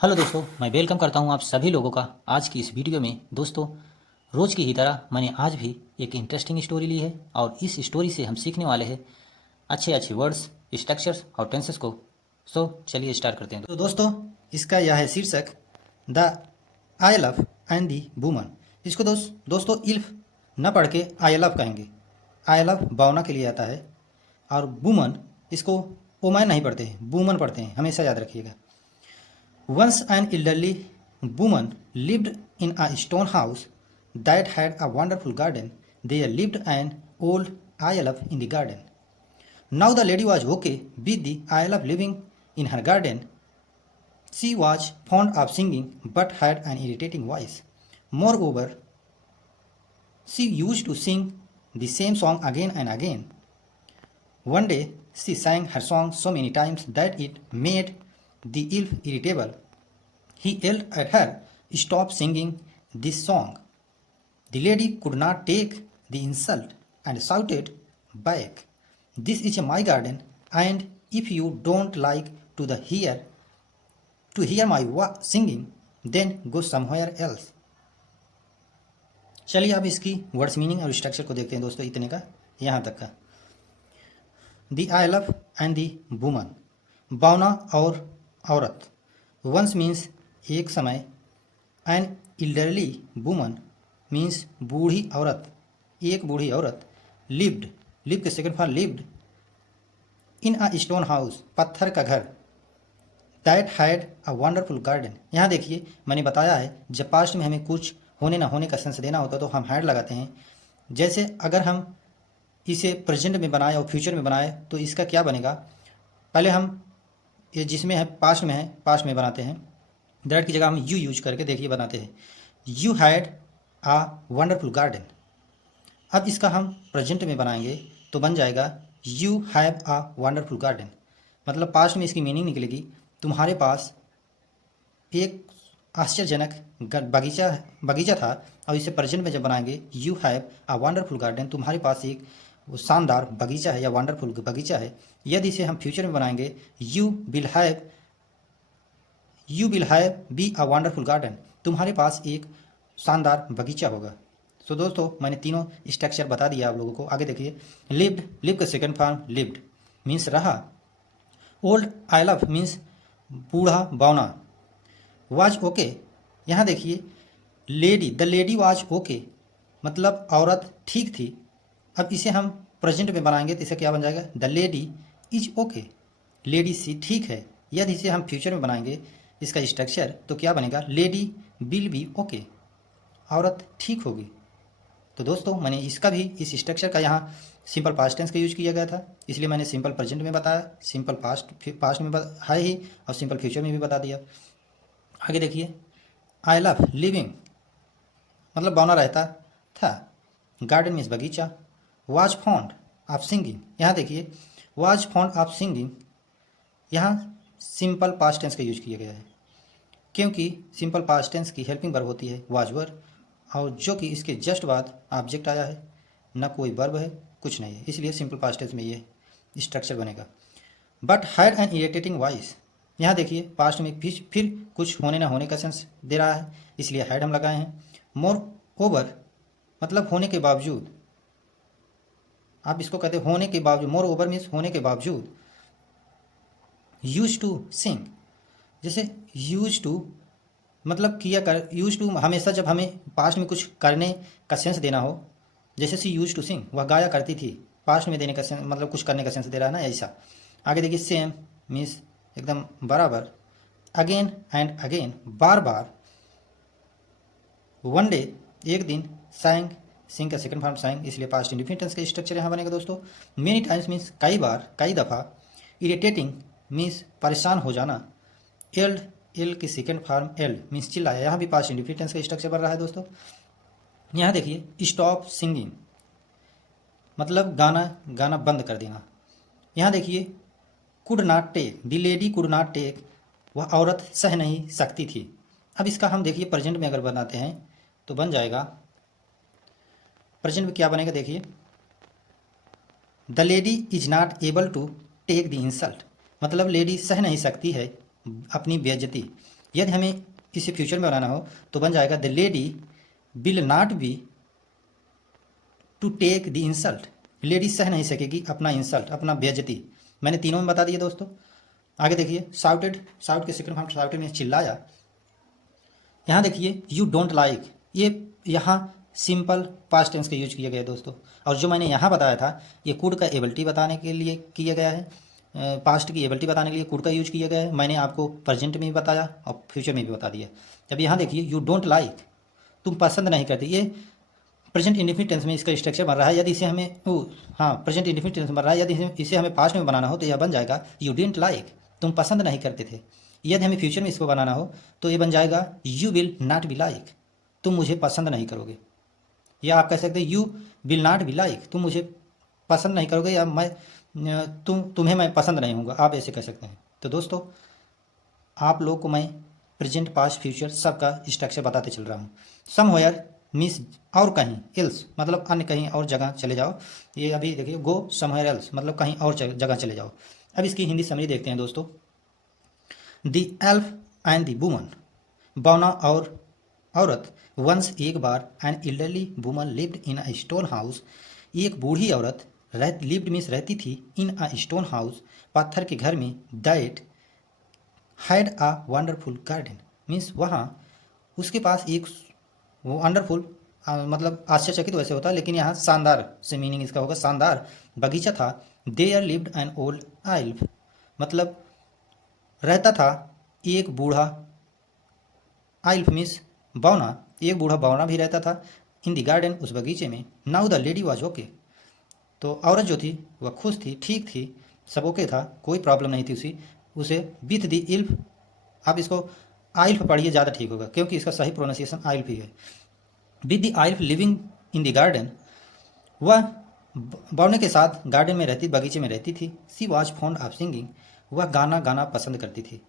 Hello दोस्तों, मैं welcome करता हूं आप सभी लोगों का आज की इस वीडियो में। दोस्तों, रोज़ की ही तरह मैंने आज भी एक इंटरेस्टिंग स्टोरी ली है और इस स्टोरी से हम सीखने वाले हैं अच्छे अच्छे वर्ड्स, स्ट्रक्चर्स और टेंसेस को। चलिए स्टार्ट करते हैं। तो दोस्तों, इसका यह है शीर्षक the I love and the woman. इसको दोस्तों इल्फ न पढ़ के आई लव कहेंगे। आई लव भावना के लिए आता है और वुमन इसको ओमैन नहीं पढ़ते हैं, वुमन पढ़ते हैं, हमेशा याद रखिएगा। Once an elderly woman lived in a stone house that had a wonderful garden. There lived an old Ayalav in the garden. Now the lady was okay with the Ayalav living in her garden. She was fond of singing but had an irritating voice. Moreover, she used to sing the same song again and again. One day, she sang her song so many times that it made the elf irritable. He yelled at her, "Stop singing this song." The lady could not take the insult and shouted back, "This is my garden, and if you don't like to hear my singing, then go somewhere else." चलिए अब इसकी words meaning और structure को देखते हैं दोस्तों, इतने का यहाँ तक का। The I love and the woman, भावना और औरत। वंस मीन्स एक समय, एन इल्डरली वुमन मीन्स बूढ़ी औरत, एक बूढ़ी औरत। लिव्ड, लिव के second form lived. In a stone house, पत्थर का घर। That had a wonderful garden, यहाँ देखिए मैंने बताया है जब पास्ट में हमें कुछ होने ना होने का सेंस देना होता तो हम हैड लगाते हैं। जैसे अगर हम इसे प्रेजेंट में बनाए और फ्यूचर में बनाए तो इसका क्या बनेगा, पहले हम ये जिसमें है पास्ट में बनाते हैं। दैट की जगह हम यू यूज करके देखिए बनाते हैं, you had a wonderful garden. अब इसका हम प्रेजेंट में बनाएंगे तो बन जाएगा you have a wonderful garden. मतलब पास्ट में इसकी मीनिंग निकलेगी तुम्हारे पास एक आश्चर्यजनक बगीचा था। और इसे प्रेजेंट में जब बनाएंगे you have a wonderful garden, तुम्हारे पास एक शानदार बगीचा है या वंडरफुल बगीचा है। यदि इसे हम फ्यूचर में बनाएंगे you will have be a wonderful garden, तुम्हारे पास एक शानदार बगीचा होगा। सो दोस्तों, मैंने तीनों स्ट्रक्चर बता दिया आप लोगों को। आगे देखिए, लिव्ड, लिव का सेकंड फॉर्म लिव्ड मीन्स रहा। ओल्ड आई लव मीन्स बूढ़ा बौना। वाज ओके, यहाँ देखिए lady, the lady was okay मतलब औरत ठीक थी। अब इसे हम प्रेजेंट में बनाएंगे तो इसे क्या बन जाएगा, the lady is okay, lady सी ठीक है। यदि इसे हम फ्यूचर में बनाएंगे इसका स्ट्रक्चर तो क्या बनेगा, लेडी विल बी ओके, औरत ठीक होगी। तो दोस्तों, मैंने इसका भी इस स्ट्रक्चर का यहाँ सिंपल पास्ट टेंस का यूज किया गया था, इसलिए मैंने सिंपल प्रेजेंट में बताया, सिंपल पास्ट में है ही और सिंपल फ्यूचर में भी बता दिया। आगे देखिए, आई लव लिविंग मतलब बौना रहता था। गार्डन मीन्स बगीचा। वाज फॉन्ड ऑफ सिंगिंग, यहाँ देखिए वाज फॉन्ड ऑफ सिंगिंग, यहाँ सिंपल पास्ट टेंस का यूज किया गया है क्योंकि सिंपल पास्ट टेंस की हेल्पिंग वर्ब होती है वाज वर, और जो कि इसके जस्ट बाद ऑब्जेक्ट आया है, ना कोई वर्ब है, कुछ नहीं है, इसलिए सिंपल पास्ट टेंस में ये स्ट्रक्चर बनेगा। But had an irritating voice, यहाँ देखिए पास्ट में फिर कुछ होने ना होने का सेंस दे रहा है, इसलिए हैड हम लगाए हैं। मोर ओवर मतलब होने के बावजूद, आप इसको कहते हैं होने के बावजूद, मोर ओवर मीन्स होने के बावजूद। यूज टू सिंग, जैसे यूज टू मतलब किया कर, यूज टू हमेशा जब हमें पास्ट में कुछ करने का सेंस देना हो, जैसे सी यूज टू सिंग वह गाया करती थी, पास्ट में देने का सेंस मतलब कुछ करने का सेंस दे रहा है ना, ऐसा। आगे देखिए, सेम मीन्स एकदम बराबर। Again and again bar bar. One day एक दिन। सैंग, सिंग का सेकंड फॉर्म सैंग, इसलिए पास्ट इंडिफिनिट टेंस का स्ट्रक्चर यहाँ बनेगा दोस्तों। मेनी टाइम्स मीन्स कई बार, कई दफ़ा। इरिटेटिंग मीन्स परेशान हो जाना। एल्ड, एल की सेकंड फॉर्म एल्ड मीन्स चिल्लाया, यहाँ भी पास्ट इंडिफिनिट टेंस का स्ट्रक्चर बन रहा है दोस्तों। यहाँ देखिए, स्टॉप सिंगिंग मतलब गाना बंद कर देना। यहाँ देखिए, could not take, the lady could not take, वह औरत सह नहीं सकती थी। अब इसका हम देखिए प्रेजेंट में अगर बनाते हैं तो बन जाएगा, प्रेजेंट में क्या बनेगा देखिए, the lady is not able to take the insult मतलब लेडी सह नहीं सकती है अपनी बेइज्जती। यदि हमें इसे फ्यूचर में बनाना हो तो बन जाएगा the lady will not be to take the insult. Lady सह नहीं सकेगी अपना इंसल्ट, अपना बेइज्जती। मैंने तीनों में बता दिया दोस्तों। आगे देखिए शाउटेड, शाउट के सेकंड फॉर्म शाउटेड में चिल्लाया। यहाँ देखिए यू डोंट लाइक, ये यहाँ सिंपल पास्ट टेंस का यूज किया गया है दोस्तों। और जो मैंने यहाँ बताया था ये कुड का एबिलिटी बताने के लिए किया गया है, पास्ट की एबिलिटी बताने के लिए कुड का यूज किया गया है। मैंने आपको प्रेजेंट में भी बताया और फ्यूचर में भी बता दिया। जब यहाँ देखिए यू डोंट लाइक, तुम पसंद नहीं करते, ये प्रेजेंट इंडेफिनिट टेंस में इसका स्ट्रक्चर बन रहा है। यदि इसे हमें हाँ प्रेजेंट इंडेफिनिट टेंस में बन रहा है, यदि इसे हमें पास्ट में बनाना हो तो यह बन जाएगा यू डिडंट लाइक, तुम पसंद नहीं करते थे। यदि हमें फ्यूचर में इसको बनाना हो तो ये बन जाएगा you will not be like, तुम मुझे पसंद नहीं करोगे। या आप कह सकते हैं you will not be like, तुम मुझे पसंद नहीं करोगे, या तुम्हें मैं पसंद नहीं हूँगा, आप ऐसे कह सकते हैं। तो दोस्तों आप लोग को मैं प्रेजेंट पास्ट फ्यूचर सबका स्ट्रक्चर बताते चल रहा हूँ। समवेयर मीन्स और कहीं, एल्स मतलब अन्य कहीं और जगह चले जाओ। ये अभी देखिए गो समवेयर एल्स मतलब कहीं और जगह चले जाओ। अब इसकी हिंदी समरी देखते हैं दोस्तों। The elf and the woman, बौना और औरत। वंस एक बार an elderly woman lived in a stone house, एक बूढ़ी औरत लिव्ड मीन्स रहती थी इन अ स्टोन हाउस पत्थर के घर में। That had a wonderful garden means वहाँ उसके पास एक वो वंडरफुल मतलब आश्चर्यचकित वैसे होता है, लेकिन यहाँ शानदार से मीनिंग इसका होगा शानदार बगीचा था। There lived an old elf मतलब रहता था एक बूढ़ा, एल्फ मीन्स बौना, एक बूढ़ा बौना भी रहता था। इन द गार्डन उस बगीचे में। Now the lady was okay, तो औरत जो थी वह खुश थी, ठीक थी, सब ओके था, कोई प्रॉब्लम नहीं थी उसे विथ द इल्फ। आप इसको आइल्फ पढ़िए ज़्यादा ठीक होगा क्योंकि इसका सही प्रोनाउंसिएशन आइल्फ ही है। With the elf living in the garden, वह बौने के साथ गार्डन में रहती, बगीचे में रहती थी। सी वॉज फॉन्ड ऑफ सिंगिंग, वह गाना गाना पसंद करती थी।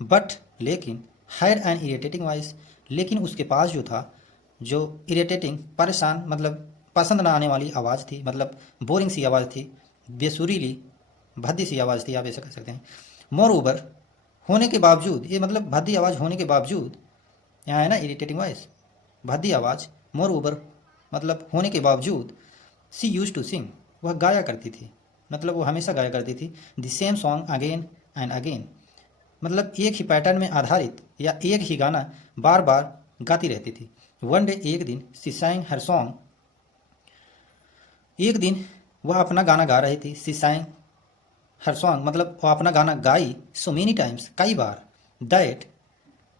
बट लेकिन हैड एन इरिटेटिंग वॉइस, लेकिन उसके पास जो था जो इरिटेटिंग परेशान मतलब पसंद ना आने वाली आवाज़ थी, मतलब बोरिंग सी आवाज़ थी, बेसुरीली भद्दी सी आवाज़ थी, आप ऐसा कह सकते हैं। मोर ओवर होने के बावजूद, ये मतलब भद्दी आवाज़ होने के बावजूद, यहाँ है ना इरिटेटिंग वॉइस भद्दी आवाज़, मोर ओवर मतलब होने के बावजूद। सी यूज टू सिंग, वह गाया करती थी, मतलब वो हमेशा गाया करती थी। The same song again and again, मतलब एक ही पैटर्न में आधारित या एक ही गाना बार बार गाती रहती थी। वन डे एक दिन सी sang हर सॉन्ग, एक दिन वह अपना गाना गा रही थी। सी sang हर सॉन्ग मतलब वह अपना गाना गाई सो मेनी टाइम्स कई बार। That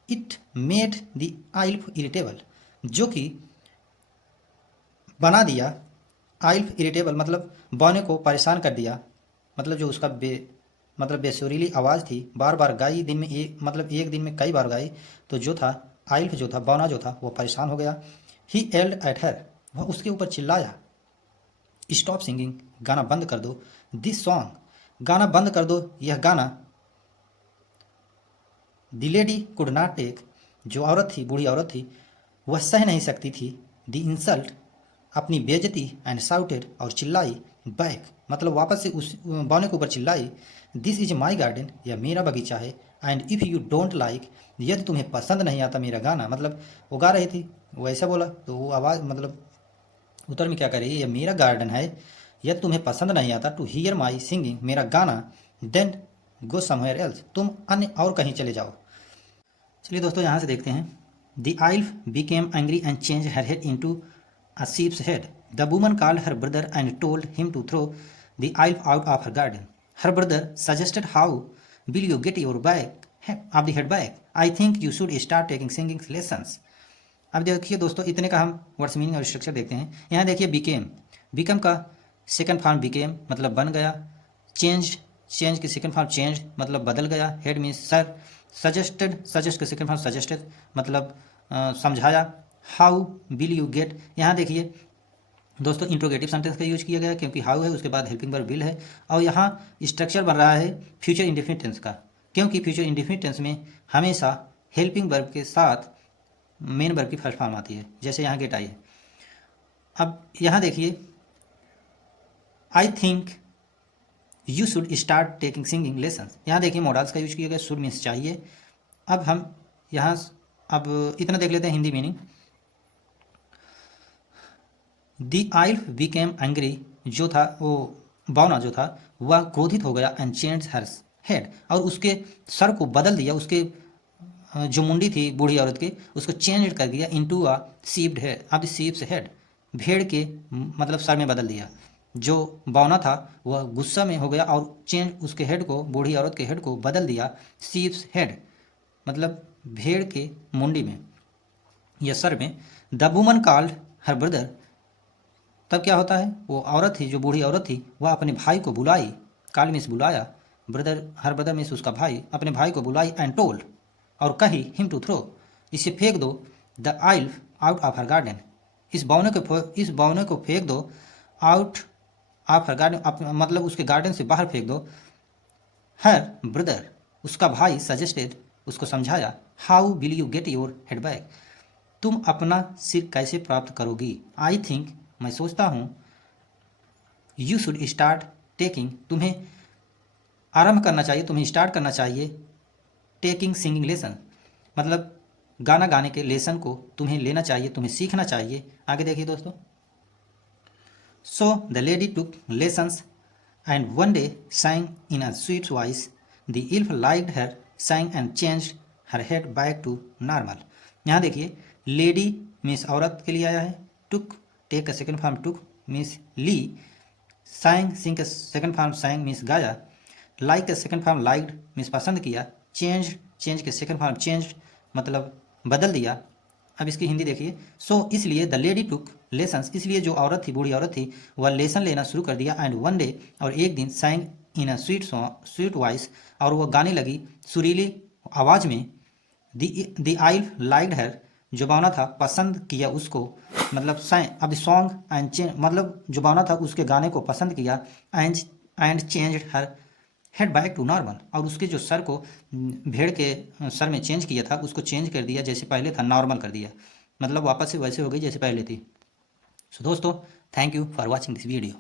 it made the elf irritable, जो कि बना दिया आइल्फ इरिटेबल मतलब बौने को परेशान कर दिया, मतलब जो उसका मतलब बेसुरीली आवाज़ थी बार बार गाई, दिन में एक मतलब एक दिन में कई बार गाई, तो जो था आइल्फ जो था बौना जो था वो परेशान हो गया। ही एल्ड एट हर, वह उसके ऊपर चिल्लाया। स्टॉप सिंगिंग, गाना बंद कर दो। दिस सॉन्ग, गाना बंद कर दो यह गाना। The lady could not take, जो औरत थी बूढ़ी औरत थी वह सह नहीं सकती थी। द इंसल्ट, अपनी बेइज्जती। एंड शाउटेड, और चिल्लाई। बैक मतलब वापस से उस बौने के ऊपर चिल्लाई। दिस इज माई गार्डन, यह मेरा बगीचा है। And if you don't like, यदि तुम्हें पसंद नहीं आता मेरा गाना, मतलब वो गा रही थी वो ऐसा बोला तो वो आवाज़ मतलब उत्तर में क्या कर रही है, यह मेरा गार्डन है, यदि तुम्हें पसंद नहीं आता टू हियर माई सिंगिंग, मेरा गाना, देन गो समवेयर एल्स, तुम अन्य और कहीं चले जाओ। चलिए दोस्तों यहाँ से देखते हैं। The elf became angry and change her head into a sheep's head. The woman called her brother and told him to throw the elf out of her garden. Her brother suggested, how will you get your bag of the head back? I think you should start taking singing lessons. अब देखिए दोस्तों इतने का हम words meaning और structure देखते हैं। यहाँ देखिए बिकेम, बिकम का सेकंड फॉर्म बिकेम मतलब बन गया। चेंज, चेंज की सेकंड फॉर्म चेंज मतलब बदल गया। Head means sir. Suggested, suggest का सेकंड फॉर्म सजेस्टेड मतलब समझाया। हाउ विल यू गेट, यहाँ देखिए दोस्तों इंट्रोगेटिव सेंटेंस का यूज किया गया क्योंकि हाउ है उसके बाद हेल्पिंग वर्ब विल है, और यहाँ स्ट्रक्चर बन रहा है फ्यूचर इंडेफिनिट टेंस का, क्योंकि फ्यूचर इंडेफिनिट टेंस में हमेशा हेल्पिंग वर्ब के साथ मेन वर्ब की फर्स्ट फॉर्म आती है, जैसे यहाँ गेट आई है। अब यहाँ देखिए I think you should start taking singing lesson, यहाँ देखिए मॉडल्स का यूज किया गया। शुड मीन्स चाहिए, अब हम यहाँ अब इतना देख लेते हैं हिंदी मीनिंग। दी आइल्फ बिकेम एंग्री, जो था वो बौना जो था वह क्रोधित हो गया, एंड चेंज हर हेड, और उसके सर को बदल दिया, उसके जो मुंडी थी बूढ़ी औरत की उसको चेंज कर दिया इनटू अ सीप्ड हेड, अब सीप्स हेड, भेड़ के मतलब सर में बदल दिया। जो बौना था वह गुस्सा में हो गया और चेंज उसके हेड को, बूढ़ी औरत के हेड को बदल दिया सीप्स हेड, मतलब भेड़ के मुंडी में या सर में। The woman called her brother, तब क्या होता है, वो औरत थी जो बूढ़ी औरत थी वह अपने भाई को बुलाई, कॉल मीन्स बुलाया, ब्रदर हर ब्रदर मीन्स उसका भाई, अपने भाई को बुलाई, एंड टोल्ड और कही हिम टू थ्रो, इसे फेंक दो, the elf out of her garden, इस बौने को फेंक दो, आउट ऑफ हर गार्डन मतलब उसके गार्डन से बाहर फेंक दो। हर ब्रदर उसका भाई सजेस्टेड उसको समझाया, how will you get your head back, तुम अपना सिर कैसे प्राप्त करोगी। आई थिंक मैं सोचता हूँ, यू शुड स्टार्ट टेकिंग, तुम्हें आरंभ करना चाहिए, तुम्हें स्टार्ट करना चाहिए टेकिंग सिंगिंग लेसन, मतलब गाना गाने के लेसन को तुम्हें लेना चाहिए, तुम्हें सीखना चाहिए। आगे देखिए दोस्तों। So the lady took lessons and one day sang in a sweet voice. The elf liked her, sang and changed her head back to normal. यहाँ देखिए, लेडी मीन्स औरत के लिए आया है, टुक टेक का सेकंड फॉर्म टुक मीन्स ली, sang सिंग का second form sang means गाया, लाइक का सेकंड फॉर्म लाइक्ड मीन्स पसंद किया, चेंज के सेकंड फॉर्म चेंज मतलब बदल दिया। अब इसकी हिंदी देखिए। सो इसलिए द लेडी टुक लेसन्स, इसलिए जो औरत थी, बूढ़ी औरत थी, वह लेसन लेना शुरू कर दिया, एंड वन डे और एक दिन, sang in a sweet voice, और वह गाने लगी सुरीली आवाज़ में, द आइल्फ लाइक्ड हर, जो बौना था पसंद किया उसको, मतलब अब सॉन्ग एंड चेंज मतलब जो बौना था उसके गाने को पसंद किया, and change her head back to normal, और उसके जो सर को भेड़ के सर में चेंज किया था उसको चेंज कर दिया, जैसे पहले था नॉर्मल कर दिया, मतलब वापस से वैसे हो गई जैसे पहले थी। सो दोस्तों, thank you for watching this video.